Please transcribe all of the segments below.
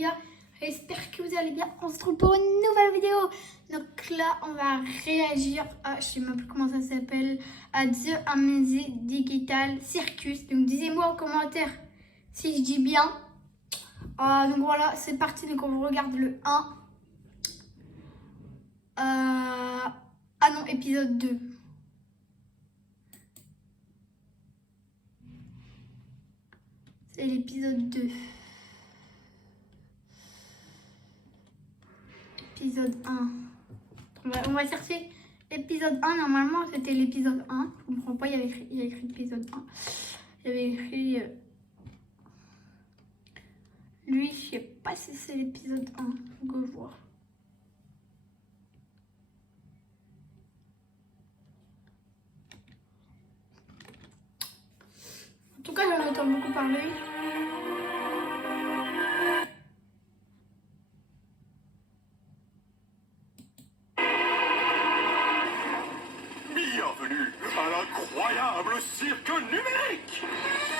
gars, j'espère que vous allez bien. On se retrouve pour une nouvelle vidéo. Donc là on va réagir à, je sais même plus comment ça s'appelle, à The Amazing Digital Circus. Donc dites-moi en commentaire si je dis bien. Donc voilà, c'est parti. Donc on regarde le 1. Ah non, épisode 2. C'est l'épisode 2. Épisode 1. On va chercher l'épisode 1. Normalement, c'était l'épisode 1. Je comprends pas, il y a écrit l'épisode 1. Il y avait écrit... Lui, je sais pas si c'est l'épisode 1. Faut que je vois. En tout cas, j'en entends beaucoup parler. Bienvenue à l'incroyable cirque numérique.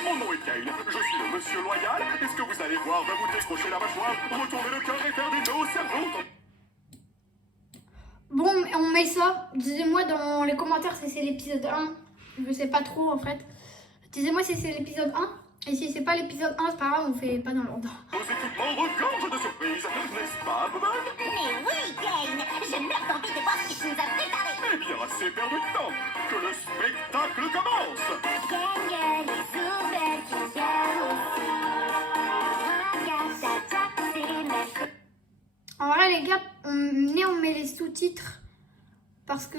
Mon nom est Kane, je suis le monsieur loyal, et ce que vous allez voir va vous décrocher la mâchoire, retourner le cœur et faire des nœuds au cerveau. Bon, on met ça. Disez-moi dans les commentaires si c'est l'épisode 1. Je sais pas trop en fait. Disez-moi si c'est l'épisode 1. Et si c'est pas l'épisode 1, c'est pas grave, on fait pas dans l'ordre. Vos équipements regorgent de surprises, n'est-ce pas, Bubble? Mais oui, Kane, j'ai meurs d'envie de voir ce que tu nous as préparé. Eh bien, assez perdu de temps, que le spectacle commence. Kane, les ouvelles qui viennent aussi. Regarde ta tête, c'est la... En vrai, les gars, on met les sous-titres parce que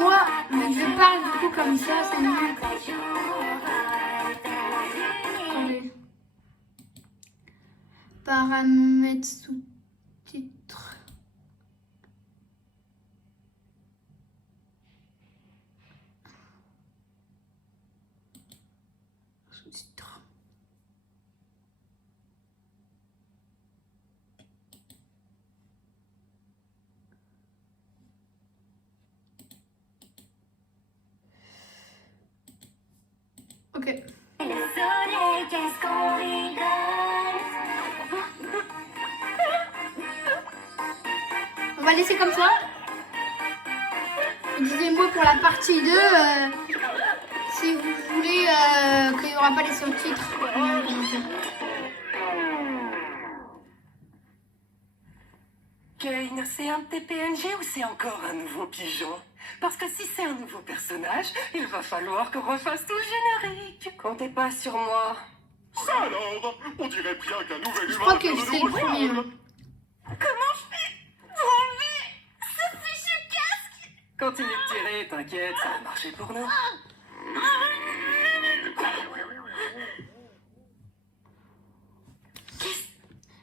moi, je parle du coup comme ça, c'est mieux. Attendez. Paramètres sous-titres. Sous-titres. Ok. Le soleil, qu'est-ce qu'on rigole. On va laisser comme ça. Disez-moi pour la partie 2 si vous voulez qu'il n'y aura pas les sous-titres. Kane, c'est un de tes PNG ou c'est encore un nouveau pigeon? Parce que si c'est un nouveau personnage, il va falloir qu'on refasse tout le générique. Comptez pas sur moi. Ça alors, on dirait bien qu'un nouvel Je humain crois que vient de c'est nous le premier. rejoindre. Comment je fais pour enlever ce fichu casque? Continue de tirer, t'inquiète, ça va marcher pour nous. Qu'est-ce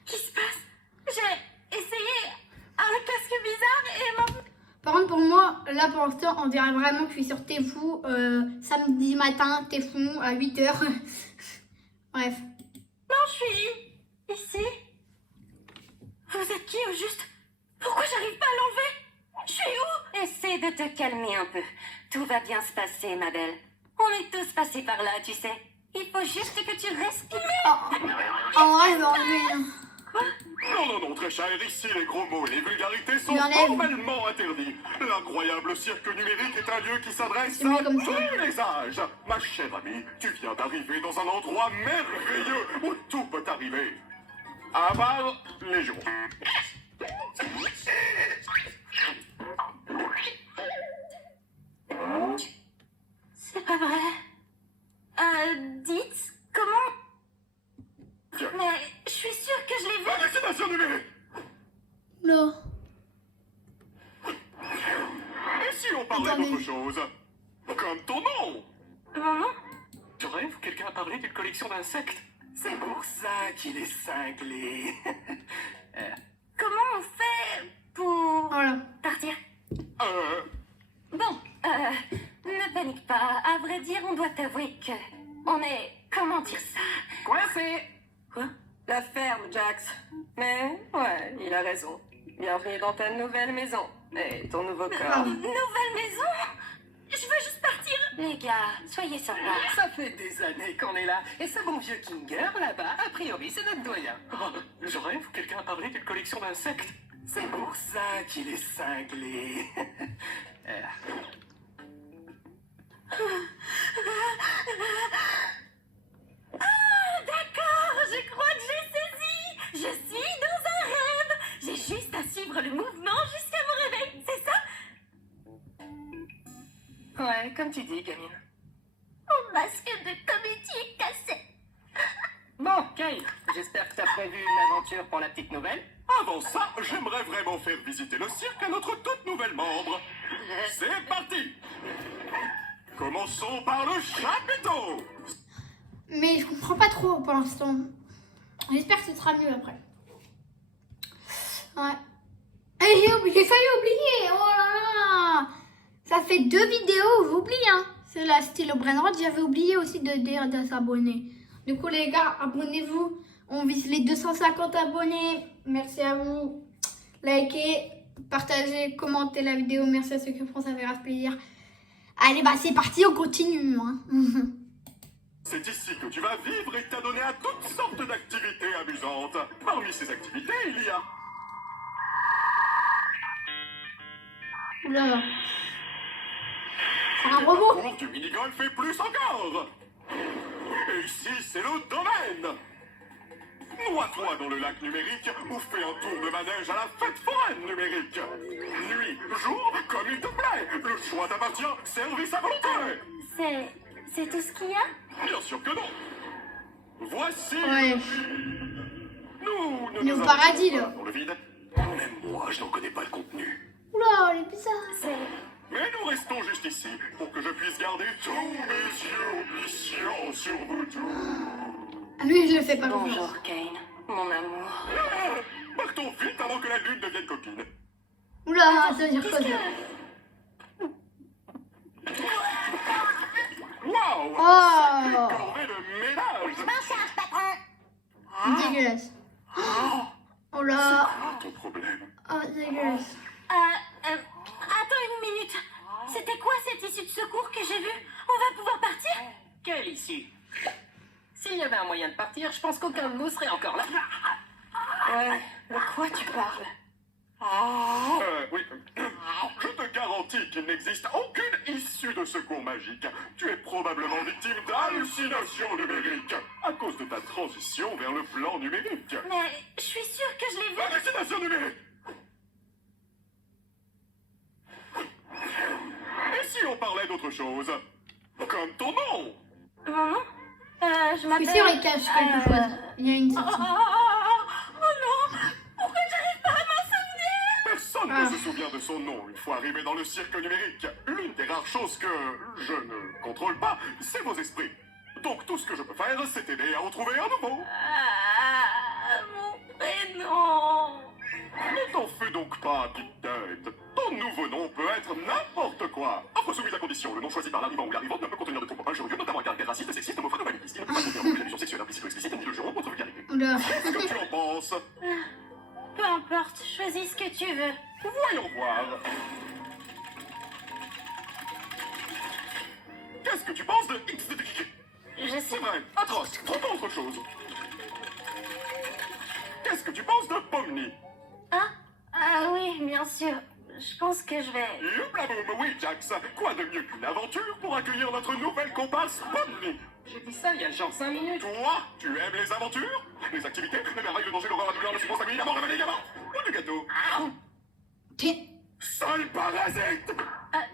qui se passe? J'ai essayé un casque bizarre et mon... Par contre, pour moi, là pour l'instant, on dirait vraiment que je suis sur Tfou samedi matin, Tfou à 8h. Bref. Non, je suis ici. Vous êtes qui au juste? Pourquoi j'arrive pas à l'enlever? Je suis où? Essaie de te calmer un peu. Tout va bien se passer, ma belle. On est tous passés par là, tu sais. Il faut juste que tu respires. En vrai, je vais enlever. Non, très cher, ici les gros mots et les vulgarités sont Il enlève. formellement interdits. L'incroyable cirque numérique est un lieu qui s'adresse C'est mieux à comme ça. tous les âges. Ma chère amie, tu viens d'arriver dans un endroit merveilleux où tout peut arriver. À part les jours. C'est pas vrai. Dites, comment... Mais je suis sûre que je l'ai vu. La destination numérique. Non. Et si on parlait Attendez. d'autre chose? Comme ton nom. Maman? Tu rêves? Quelqu'un a parlé d'une collection d'insectes? C'est pour ça qu'il est cinglé. Comment on fait pour Voilà. partir? Euh... Ne panique pas. À vrai dire, on doit avouer que on est... Comment dire ça? Coincé. Quoi? La ferme, Jax. Mais, ouais, il a raison. Bienvenue dans ta nouvelle maison. Et ton nouveau corps. Ah. Nouvelle maison? Je Je veux juste partir. Les gars, soyez sympas. Ça fait des années qu'on est là. Et ce bon vieux Kinger, là-bas, a priori, c'est notre doyen. Oh, je rêve, quelqu'un a parlé d'une collection d'insectes. C'est pour ça qu'il est cinglé. D'accord, je crois que j'ai saisi. Je suis dans un rêve. J'ai juste à suivre le mouvement jusqu'à mon réveil, c'est ça? Ouais, comme tu dis, gamine. Mon masque de comédie est cassé. Bon, Kyle, j'espère que t'as prévu une aventure pour la petite nouvelle. Avant ça, j'aimerais vraiment faire visiter le cirque à notre toute nouvelle membre. C'est parti! Commençons par le chapiteau! Mais je comprends pas trop pour l'instant. J'espère que ce sera mieux après. Ouais. Et j'ai failli oublier. Oh là là. Ça fait 2 vidéos, j'oublie hein. C'est la stylo Brainrot. J'avais oublié aussi de dire de s'abonner. Du coup les gars, abonnez-vous. On vise les 250 abonnés. Merci à vous. Likez, partagez, commentez la vidéo. Merci à ceux qui font, ça fait grave plaisir. Allez, bah c'est parti, on continue. Hein. C'est ici que tu vas vivre et t'adonner à toutes sortes d'activités amusantes. Parmi ces activités, il y a... Oula. C'est un Le robot. parcours du mini-golf et plus encore. Et ici, c'est le domaine. Noie-toi dans le lac numérique ou fais un tour de manège à la fête foraine numérique. Nuit, jour, comme il te plaît. Le choix t'appartient, service à volonté. C'est tout ce qu'il y a? Bien sûr que non. Voici... Ouais. Nous Il est au paradis, là. Dans le vide. Même moi, je n'en connais pas le contenu. Oula, elle est bizarre. Mais nous restons juste ici pour que je puisse garder tous mes yeux omniscients sur vous tous. Ah, lui, je le fais pas confiance. Bonjour, Kane, mon amour. Ah, partons vite avant que la lune devienne coquine. Oula, ça veut dire quoi ça? Waouh! Oh. Sacré corvée de ménage! Dégueulasse. Oh là. Ton problème. Oh, dégueulasse. Attends une minute. C'était quoi cette issue de secours que j'ai vue? On va pouvoir partir? Quelle issue? S'il y avait un moyen de partir, je pense qu'aucun de nous serait encore là. Ouais, de quoi tu parles? Oui. Je te garantis qu'il n'existe aucune issue de secours magique. Tu es probablement victime d'hallucinations numériques à cause de ta transition vers le plan numérique. Mais je suis sûre que je l'ai vue. Hallucination numérique! Et si on parlait d'autre chose? Comme ton nom? Mon nom? Je Je m'appelle... suis sûre qu'il cache quelque chose. Il y a une Oh sortie. non! Pourquoi j'arrive pas à m'en souvenir? Personne ne se souvient de son nom une fois arrivé dans le cirque numérique. L'une des rares choses que je ne contrôle pas, c'est vos esprits. Donc tout ce que je peux faire, c'est t'aider à en trouver un nouveau. Mon prénom... Ne t'en fais donc pas, petite tête. Ton nouveau nom peut être n'importe quoi. Offre soumise à condition. Le nom choisi par l'arrivant ou l'arrivante ne peut contenir de propos injurieux, notamment un caractère raciste, sexiste, homophobe ou validiste. Il ne peut pas contenir d'allusion sexuelle implicite ou explicite, ni de jeu contre vulgarité. Oula. Qu'est-ce que tu en penses? Peu importe, choisis ce que tu veux. Voyons voir. Qu'est-ce que tu penses de X? Je sais... C'est vrai, atroce, trop autre chose. Qu'est-ce que tu penses de Pomni? Ah oui, bien sûr. Je pense que je vais... Youplaboum, oui, Jax. Quoi de mieux qu'une aventure pour accueillir notre nouvelle comparse Pomni? J'ai dit ça il y a genre 5 minutes. Toi, tu aimes les aventures? Les activités, les merveilles, le danger, l'horreur, la douleur, le souffrance, la nuit, la mort, réveiller les gamins? Ou du gâteau? Tiens. Sale parasite!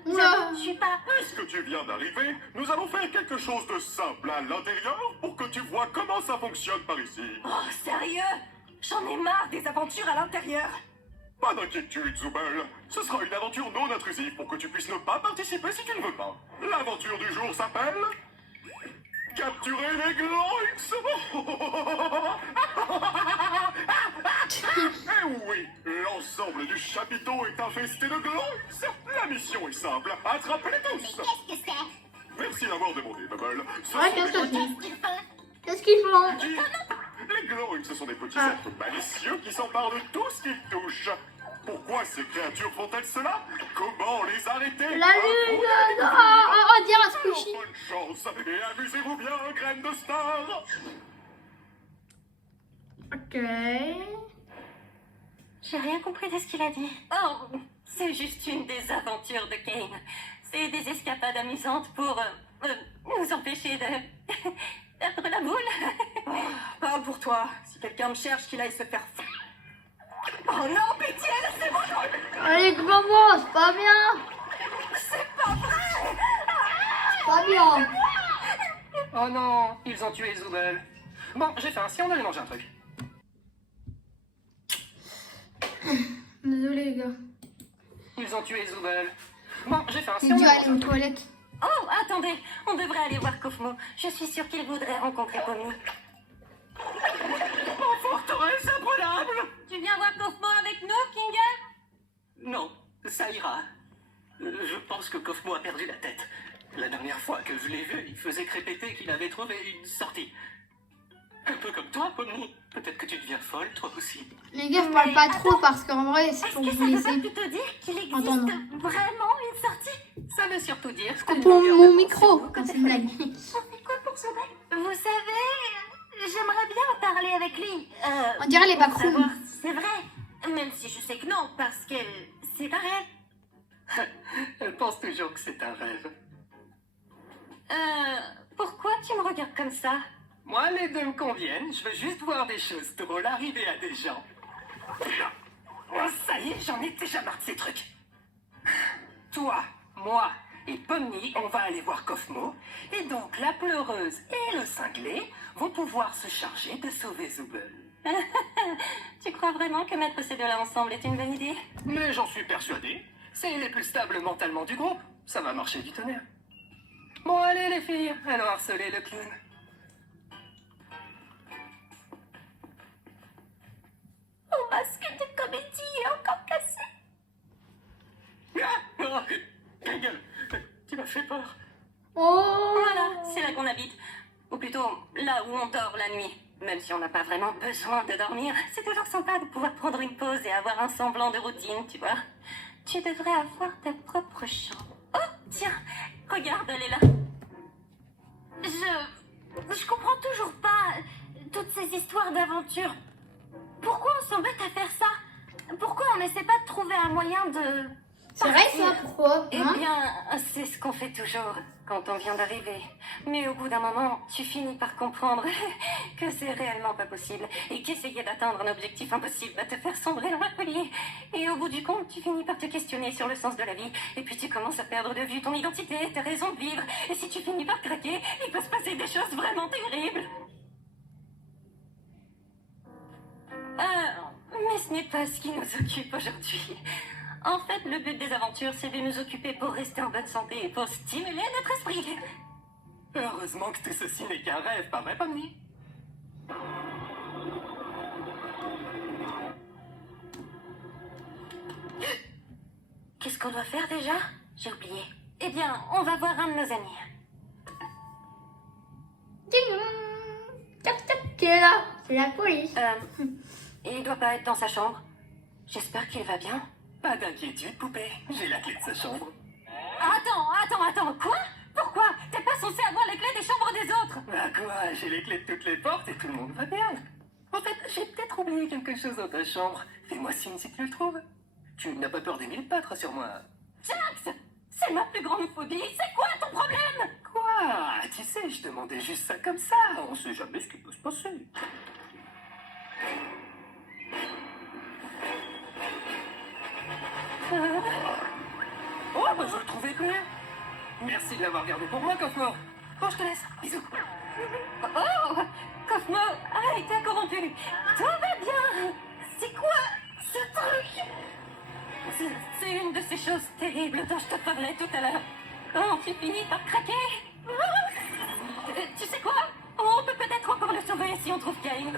Oula. Je suis pas... Puisque tu viens d'arriver, nous allons faire quelque chose de simple à l'intérieur pour que tu vois comment ça fonctionne par ici. Oh, sérieux? J'en ai marre des aventures à l'intérieur. Pas d'inquiétude, Zoubel. Ce sera une aventure non intrusive pour que tu puisses ne pas participer si tu ne veux pas. L'aventure du jour s'appelle... Capturer les Gloix. Eh oui, l'ensemble du chapiteau est infesté de Gloix. La mission est simple, attrapez-les tous. Qu'est-ce que c'est? Merci d'avoir demandé, Bubble. Ce Ouais, sont qu'est-ce des que c'est? Qu'ils font? Qu'est-ce qu'ils font? petits... Les Gloix, ce sont des petits êtres malicieux qui s'emparent de tout ce qu'ils touchent. Pourquoi ces créatures font-elles cela? Comment les arrêter? La lune. On dirait un squishy. Bonne chance et amusez-vous bien, graines de star. Ok. J'ai rien compris de ce qu'il a dit. Oh, c'est juste une des aventures de Kane. C'est des escapades amusantes pour nous empêcher de perdre la boule. Parle pour toi. Si quelqu'un me cherche, qu'il aille se faire... Oh non, pitié, laissez-moi jouer. Allez, maman, c'est pas bien. C'est pas vrai. C'est pas bien. Oh non, ils ont tué Zoubel. Bon, j'ai faim, si on allait manger un truc. Désolé, les gars. Ils ont tué Zoubel. Bon, j'ai faim, si J'ai on dû allait aller manger un aux truc. toilettes. Oh, attendez, on devrait aller voir Kofmo. Je suis sûre qu'il voudrait rencontrer Pomni. Oh, forteresse imprenable. Tu viens voir Kofmo avec nous, Kinga? Non, ça ira. Je pense que Kofmo a perdu la tête. La dernière fois que je l'ai vu, il faisait répéter qu'il avait trouvé une sortie. Un peu comme toi, Pomni. Peut-être que tu deviens folle, toi aussi. Les gars, je parle pas trop parce qu'en vrai, c'est Est-ce pour que vous ça veut laisser. pas plutôt dire qu'il existe Entendre. vraiment une sortie? Ça veut surtout dire que Coupe t'as une longueur mon de micro. pensée quand c'est une blague. On fait quoi pour sauver? Vous savez, j'aimerais bien parler avec lui. On dirait les pour backrooms. savoir si c'est vrai. Même si je sais que non, parce que c'est un rêve. Elle pense toujours que c'est un rêve. Pourquoi tu me regardes comme ça? Moi, les deux me conviennent. Je veux juste voir des choses drôles arriver à des gens. Oh, ça y est, j'en ai déjà marre de ces trucs. Toi, moi et Pomni, on va aller voir Kofmo. Et donc, la pleureuse et le cinglé vont pouvoir se charger de sauver Zoubel. Tu crois vraiment que mettre ces deux-là ensemble est une bonne idée? Mais j'en suis persuadé. C'est les plus stables mentalement du groupe. Ça va marcher du tonnerre. Bon, allez les filles, allons harceler le clown. Mon masque de comédie est encore cassé. Ah, oh, ta gueule, tu m'as fait peur. Oh. Voilà, c'est là qu'on habite. Ou plutôt, là où on dort la nuit. Même si on n'a pas vraiment besoin de dormir, c'est toujours sympa de pouvoir prendre une pause et avoir un semblant de routine, tu vois. Tu devrais avoir ta propre chambre. Oh, tiens, regarde, elle est là. Je comprends toujours pas toutes ces histoires d'aventure. Pourquoi on s'embête à faire ça? Pourquoi on n'essaie pas de trouver un moyen de... C'est vrai ça, pourquoi Eh hein? bien, c'est ce qu'on fait toujours quand on vient d'arriver. Mais au bout d'un moment, tu finis par comprendre que c'est réellement pas possible et qu'essayer d'atteindre un objectif impossible va te faire sombrer dans la folie. Et au bout du compte, tu finis par te questionner sur le sens de la vie et puis tu commences à perdre de vue ton identité, tes raisons de vivre. Et si tu finis par craquer, il peut se passer des choses vraiment terribles. Mais ce n'est pas ce qui nous occupe aujourd'hui. En fait, le but des aventures, c'est de nous occuper pour rester en bonne santé et pour stimuler notre esprit. Heureusement que tout ceci n'est qu'un rêve, pas vrai, Pomni? Qu'est-ce qu'on doit faire déjà? J'ai oublié. Eh bien, on va voir un de nos amis. Ding dong. Toc toc, qui est là? C'est la police. Il doit pas être dans sa chambre. J'espère qu'il va bien. Pas d'inquiétude, poupée. J'ai la clé de sa chambre. Attends, quoi? Pourquoi? T'es pas censé avoir les clés des chambres des autres? Bah quoi, j'ai les clés de toutes les portes et tout le monde va bien. En fait, j'ai peut-être oublié quelque chose dans ta chambre. Fais-moi signe si tu le trouves. Tu n'as pas peur des mille pattes, rassure-moi. Jax! C'est ma plus grande phobie. C'est quoi ton problème? Quoi? Tu sais, je demandais juste ça comme ça. On sait jamais ce qui peut se passer. Oh, bah je le trouvais plus. Merci de l'avoir gardé pour moi, Kofmo. Bon, je te laisse. Bisous. Oh! Kofmo, arrête, t'es corrompu. Tout va bien. C'est quoi ce truc? C'est une de ces choses terribles dont je te parlais tout à l'heure. Quand tu finis par craquer. Tu sais quoi? On peut peut-être encore le sauver si on trouve Kane.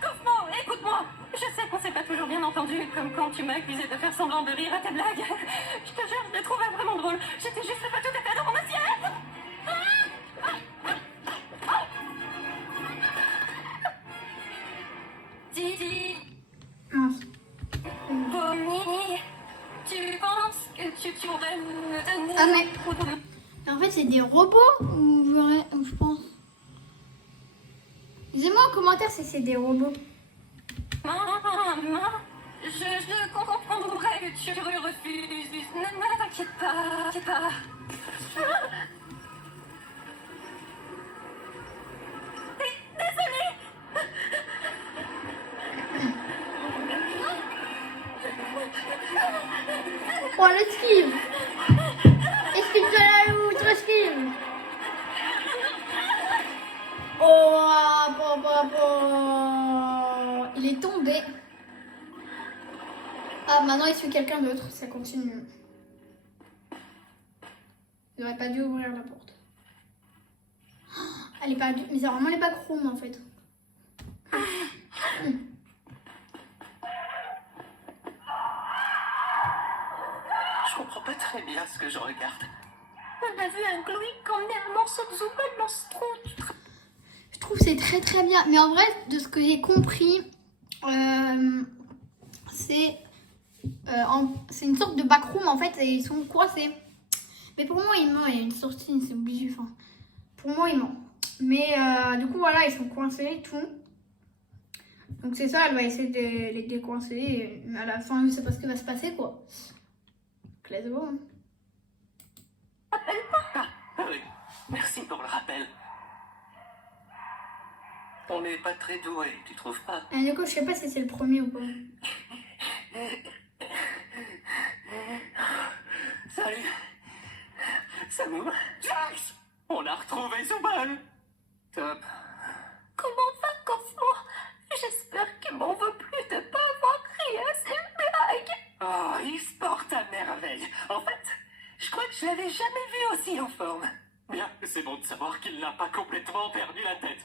Kofmo, écoute-moi. Je sais qu'on s'est pas toujours bien entendu, comme quand tu m'as accusé de faire semblant de rire à tes blagues. Je te jure, je les trouvais vraiment drôles. J'étais juste pas tout à fait dans mon assiette. Didi. Mince. Ah mais en fait c'est des robots ou je pense. Dis-moi en commentaire si c'est des robots. Maman, je comprendrais que tu refuses. Ne t'inquiète pas, t'inquiète pas. Oh l'esquive. Esquive-toi la loutre, esquive. Oh, il est tombé. Ah, maintenant il suit quelqu'un d'autre, ça continue. Il aurait pas dû ouvrir la porte. Elle est pas due, mais c'est vraiment les backrooms en fait. Je comprends pas très bien ce que je regarde. On a vu un glowing emmener un morceau de Zubel dans ce trou. Je trouve que c'est très très bien. Mais en vrai, de ce que j'ai compris, c'est une sorte de backroom en fait et ils sont coincés. Mais pour moi, il ment. Il y a une sortie, c'est obligé. Enfin, pour moi, il ment. Mais du coup, voilà, ils sont coincés et tout. Donc c'est ça, elle va essayer de les décoincer. Mais à la fin, je sais pas ce qui va se passer quoi. Let's go. Hein. Ah oui, merci pour le rappel. On n'est pas très doués, tu trouves pas? Et du coup, je sais pas si c'est le premier ou pas. Salut. Samu. Jax, on a retrouvé Zubal. Top. Comment va, Cosmo? J'espère qu'il m'en veut plus de pas avoir crié à ses blagues. Oh, il se porte à merveille. En fait, je crois que je l'avais jamais vu aussi en forme. Bien, c'est bon de savoir qu'il n'a pas complètement perdu la tête.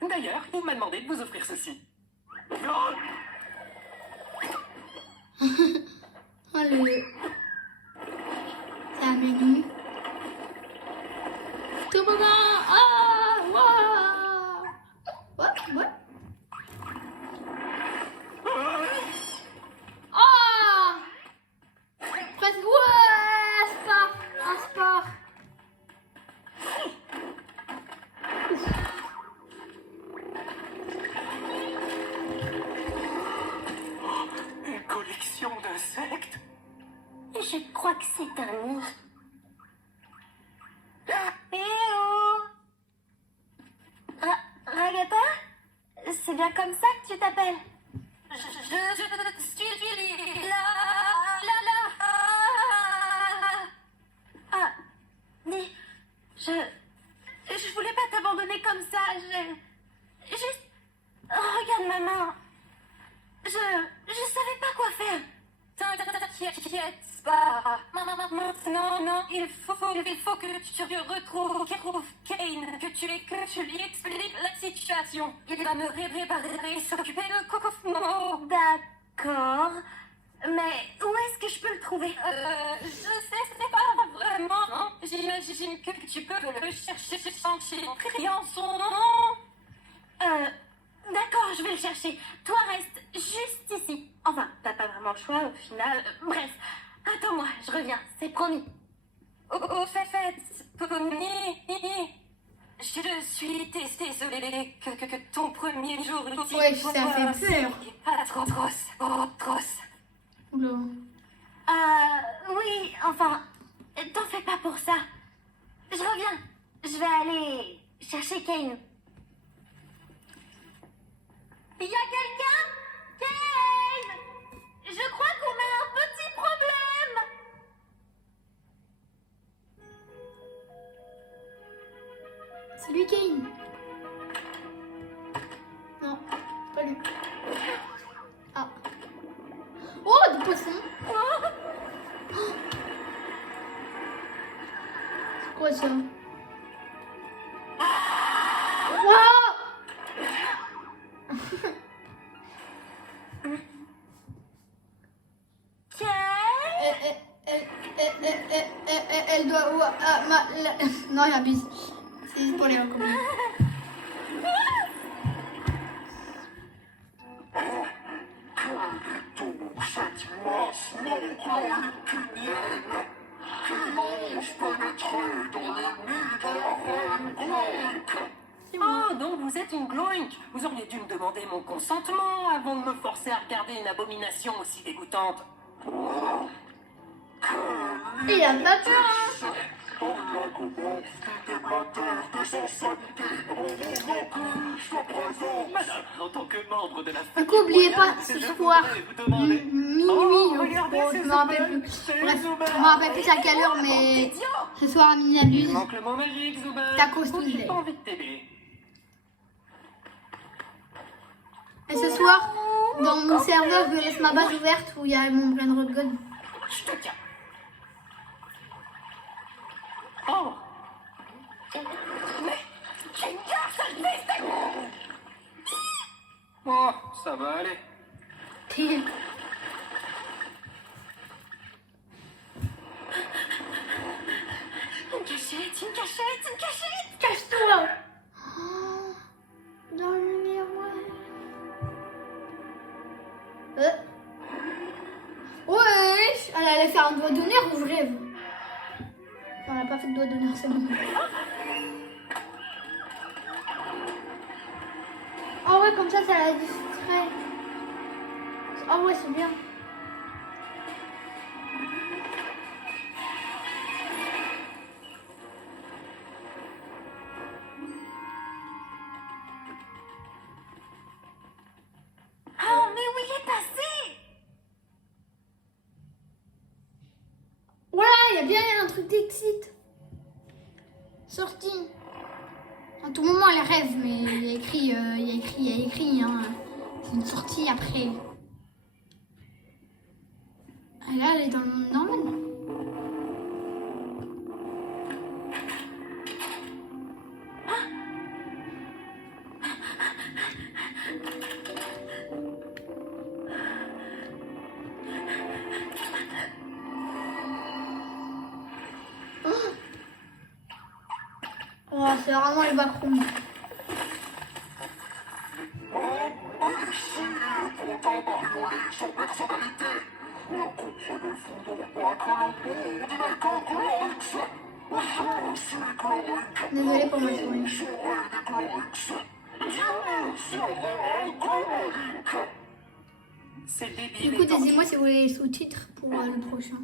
D'ailleurs, il m'a demandé de vous offrir ceci. Oh le... C'est un menu. Toboggan. Ah, waouh. What? Ah. Presque. Ouais, sport. Un sport. Une collection d'insectes. Je crois que c'est un nid. Ragata? C'est bien comme ça que tu t'appelles? Je suis là. Ah, dis, je voulais pas t'abandonner comme ça. Juste, regarde ma main. Je savais pas quoi faire. T'inquiète pas. Non, il faut que tu retrouves Kane, que tu lui expliques la situation. Il va me réparer, s'occuper de Cosmo. D'accord. Mais où est-ce que je peux le trouver? Je sais pas vraiment. Hein. J'imagine que tu peux le chercher en criant son nom. D'accord, je vais le chercher. Toi, reste juste ici. Enfin, t'as pas vraiment le choix au final. Bref, attends-moi, je reviens, c'est promis. Au fait, Pony, je suis désolée que ton premier jour ici... Ouais, ça fait peur. Pas trop. Oula. Oui, enfin, t'en fais pas pour ça. Je reviens. Je vais aller chercher Kane. Il y a quelqu'un? Kane! Je crois qu'on a un petit problème. C'est lui, Kane. Non, c'est pas lui. Ah. Oh, des poissons. C'est quoi ça? Wow. Elle doit... Non, il abuse. C'est juste pour les recommander. Tout cet immense monde Oh, donc vous êtes une Gloink. Vous auriez dû me demander mon consentement avant de me forcer à regarder une abomination aussi dégoûtante. Il a pas peur, hein. Madame, en tant que membre de la Du famille coup, oubliez pas, royale, ce je soir, voudrais vous demander- minuit, Oh, je regardez, crois, c'est je me rappelle Zuber. plus. C'est Bref, Zuber. je me rappelle plus à quelle heure, mais ce soir à minuit Il abuse. manque le mot magique, Zuber. Tacos Oh, Tuesday. j'ai pas envie de t'aider. Et ce soir, dans mon serveur, je laisse ma base ouverte où il y a mon Brain Rot God. Je te tiens. Oh. Oh, ça va aller. Une cachette, une cachette, une cachette. Cache-toi. Oh, dans le miroir. Wesh, elle allait faire un doigt d'honneur ou je rêve? On n'a pas fait de doigt d'honneur, c'est bon. Ah ouais, comme ça la distrait. Ah ouais, c'est bien. Oh, mais où il est passé? Voilà, il y a bien un truc d'exit. Sorti. À tout moment, elle rêve, mais il y a écrit, hein. C'est une sortie après. Et là, elle est dans le monde normal. Oh, c'est vraiment les backrooms. Désolée pour ma souris. C'est débile. Du coup, dites-moi si vous voulez les sous-titres pour le prochain.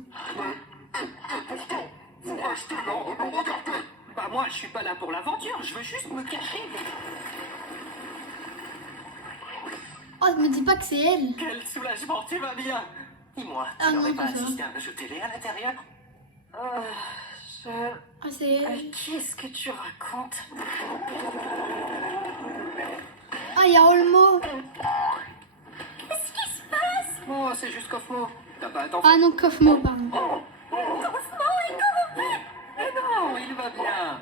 Bah moi, je suis pas là pour l'aventure, je veux juste me cacher. Oh, me dis pas que c'est elle. Quel soulagement, tu vas bien. Dis-moi, Ah tu non, n'aurais pas c'est ça. assisté à un jeu télé à l'intérieur Ah, c'est elle. Qu'est-ce que tu racontes? Ah, il y a Olmo. Qu'est-ce qui se passe? Oh, c'est juste Kofmo. T'as pas attention. Ah non, Kofmo, pardon. Mais non, il va bien.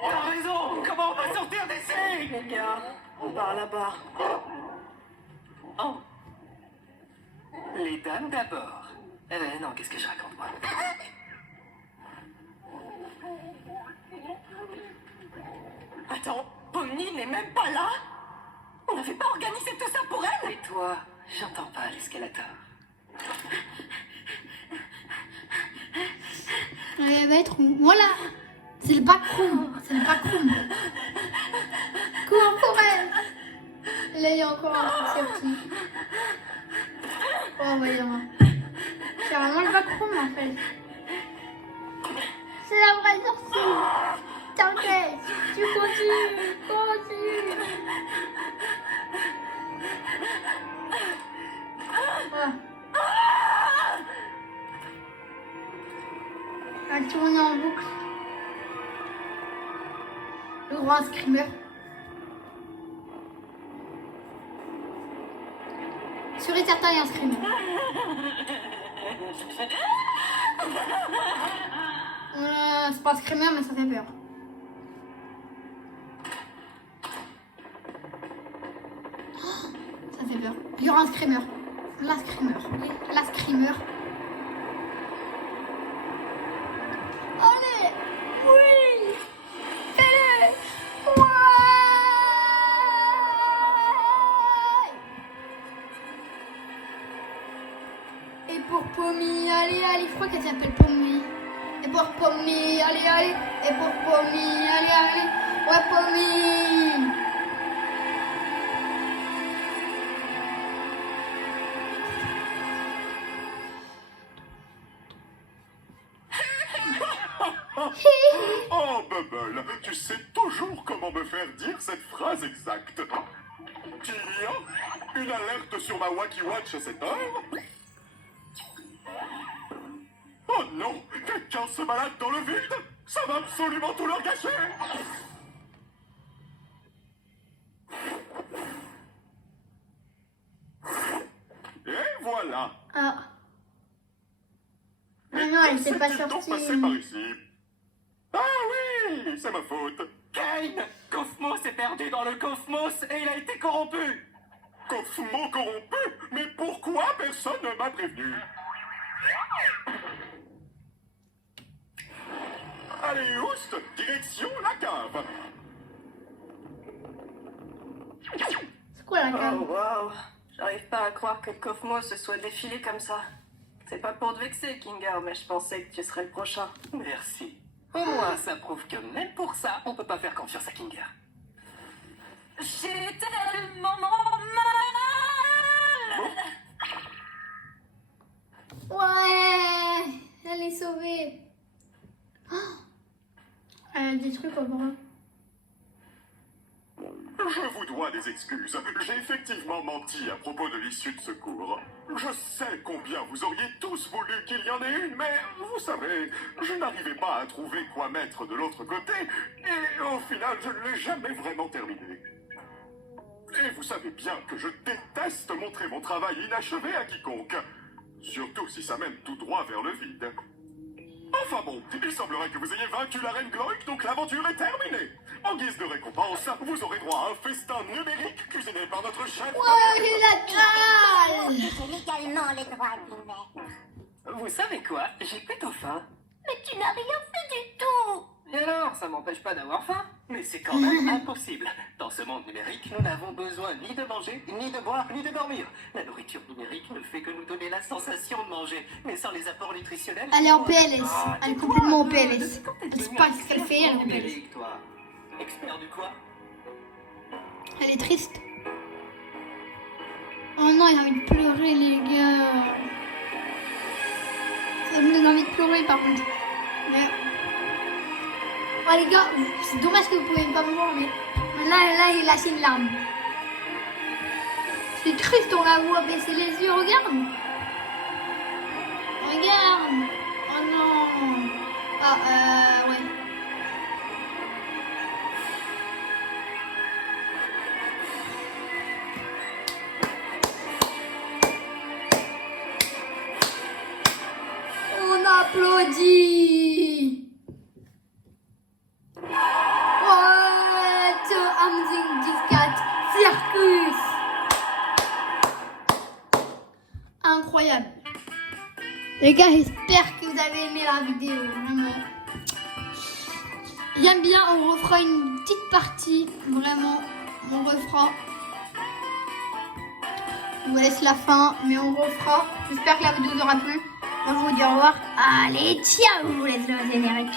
T'as raison, comment on va sortir d'ici? Les gars, on part là-bas. Oh. Les dames d'abord. Non, qu'est-ce que je raconte, moi? Attends, Pomni n'est même pas là? On n'avait pas organisé tout ça pour elle? Et toi, j'entends pas l'escalator. Elle va être où? Voilà. C'est le backroom. C'est le backroom. Cours pour elle. Et là, il y a encore un truc, c'est petit. Oh, voyons. C'est vraiment le backroom, en fait. C'est la vraie sortie. T'inquiète. Tu continues. Continue. Ah. Elle tourne en boucle. Le grand screamer. Sûr et certain, il y a un screamer. C'est pas un screamer, mais ça fait peur. Oh, ça fait peur. Il y aura un screamer. La screamer. Ok, la screamer. Allez! Oui! Fais-le! Ouais! Et pour Pommy, allez, allez, je crois qu'elle s'appelle Pommy. Et pour Pommy, allez, allez. Et pour Pommy, allez, allez. Ouais, Pommy. Oh, Bubble, tu sais toujours comment me faire dire cette phrase exacte. Qu'il y a une alerte sur ma Wacky Watch à cette heure? Oh non, quelqu'un se balade dans le vide. Ça va absolument tout leur gâcher. Et voilà. Ah. Mais non, elle s'est pas Qu'est-ce qui est donc sortie. passé par ici? Ah oui, c'est ma faute. Kane, Cosmos est perdu dans le cosmos et il a été corrompu. Kaufman corrompu? Mais pourquoi personne ne m'a prévenu? Allez, Oust, direction la cave. C'est quoi la Oh cave? waouh, j'arrive pas à croire que Cosmos se soit défilé comme ça. C'est pas pour te vexer, Kinger, mais je pensais que tu serais le prochain. Merci. Au moins, ça prouve que même pour ça, on peut pas faire confiance à Kinger. J'ai tellement mal. Ouais, elle est sauvée. Oh, elle a des trucs au bras. Je vous dois des excuses. J'ai effectivement menti à propos de l'issue de secours. Je sais combien vous auriez tous voulu qu'il y en ait une, mais vous savez, je n'arrivais pas à trouver quoi mettre de l'autre côté, et au final, je ne l'ai jamais vraiment terminé. Et vous savez bien que je déteste montrer mon travail inachevé à quiconque, surtout si ça mène tout droit vers le vide. Enfin bon, il semblerait que vous ayez vaincu la reine Glorik, donc l'aventure est terminée. En guise de récompense, vous aurez droit à un festin numérique cuisiné par notre chef. Ouais, j'ai la dalle. J'ai légalement les droits d'y mettre. Vous savez quoi? J'ai plutôt faim. Mais tu n'as rien fait du tout. Et alors, ça m'empêche pas d'avoir faim. Mais c'est quand même impossible. Dans ce monde numérique, nous n'avons besoin ni de manger, ni de boire, ni de dormir. La nourriture numérique ne fait que nous donner la sensation de manger. Mais sans les apports nutritionnels... Elle est en PLS. Elle est complètement en PLS. Depuis quand t'es Elle sait devenu pas un ce qu'elle fait, elle est en expert PLS. numérique, toi. Expert du quoi? Elle est triste. Oh non, il a envie de pleurer, les gars. Ça me donne envie de pleurer, par contre. Mais... Oh, les gars, c'est dommage que vous pouvez pas me voir, mais là, il a lâché une larme. C'est triste, on la voit baisser les yeux, regarde. Regarde. Oh non. Ah, ouais. On applaudit. What amazing Discat Circus. Incroyable. Les gars, j'espère que vous avez aimé la vidéo, vraiment. J'aime bien, on refera une petite partie, vraiment, on refera. Je vous laisse la fin, mais on refera. J'espère que la vidéo vous aura plu. On vous dit au revoir. Allez, ciao, je vous laisse le générique.